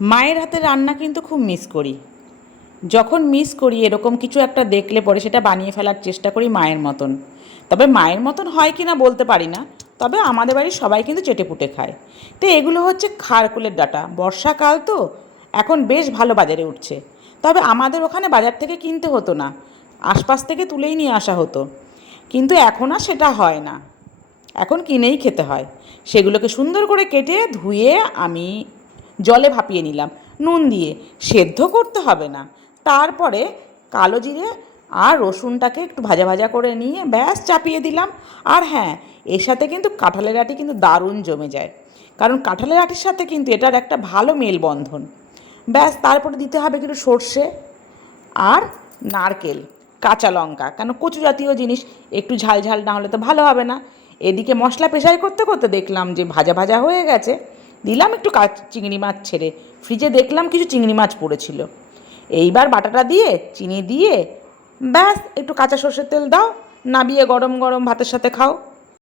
মায়ের হাতের রান্না কিন্তু খুব মিস করি। যখন মিস করি, এরকম কিছু একটা দেখলে পরে সেটা বানিয়ে ফেলার চেষ্টা করি মায়ের মতন। তবে মায়ের মতন হয় কি না বলতে পারি না, তবে আমাদের বাড়ির সবাই কিন্তু চেটেপুটে খায়। তো এগুলো হচ্ছে খারকুলের ডাটা। বর্ষাকাল তো, এখন বেশ ভালো বাজারে উঠছে। তবে আমাদের ওখানে বাজার থেকে কিনতে হতো না। আশপাশ থেকে তুলেই নিয়ে আসা হতো। কিন্তু এখন আর সেটা হয় না। এখন কিনেই খেতে হয়। সেগুলোকে সুন্দর করে কেটে ধুয়ে আমি জলে ভাপিয়ে নিলাম। নুন দিয়ে। সেদ্ধ করতে হবে না। তারপরে কালো জিরে আর রসুনটাকে একটু ভাজা ভাজা করে নিয়ে ব্যাস চাপিয়ে দিলাম। আর হ্যাঁ এর সাথে কিন্তু কাঁঠালের আটি কিন্তু দারুণ জমে যায়। কারণ কাঁঠালের আটির সাথে কিন্তু এটার একটা ভালো মেলবন্ধন। ব্যাস, তারপরে দিতে হবে কিন্তু সর্ষে আর নারকেল, কাঁচা লঙ্কা। কেন কচু জাতীয় জিনিস, একটু ঝাল ঝাল না হলে তো ভালো হবে না। এদিকে মশলা পেশাই করতে করতে দেখলাম যে ভাজা ভাজা হয়ে গেছে। দিলাম একটু কাঁচ চিংড়ি মাছ ছেড়ে। ফ্রিজে দেখলাম কিছু চিংড়ি মাছ পড়েছিল। এইবার বাটাটা দিয়ে, চিনি দিয়ে, ব্যাস, একটু কাঁচা সর্ষের তেল দাও, নাবিয়ে গরম গরম ভাতের সাথে খাও।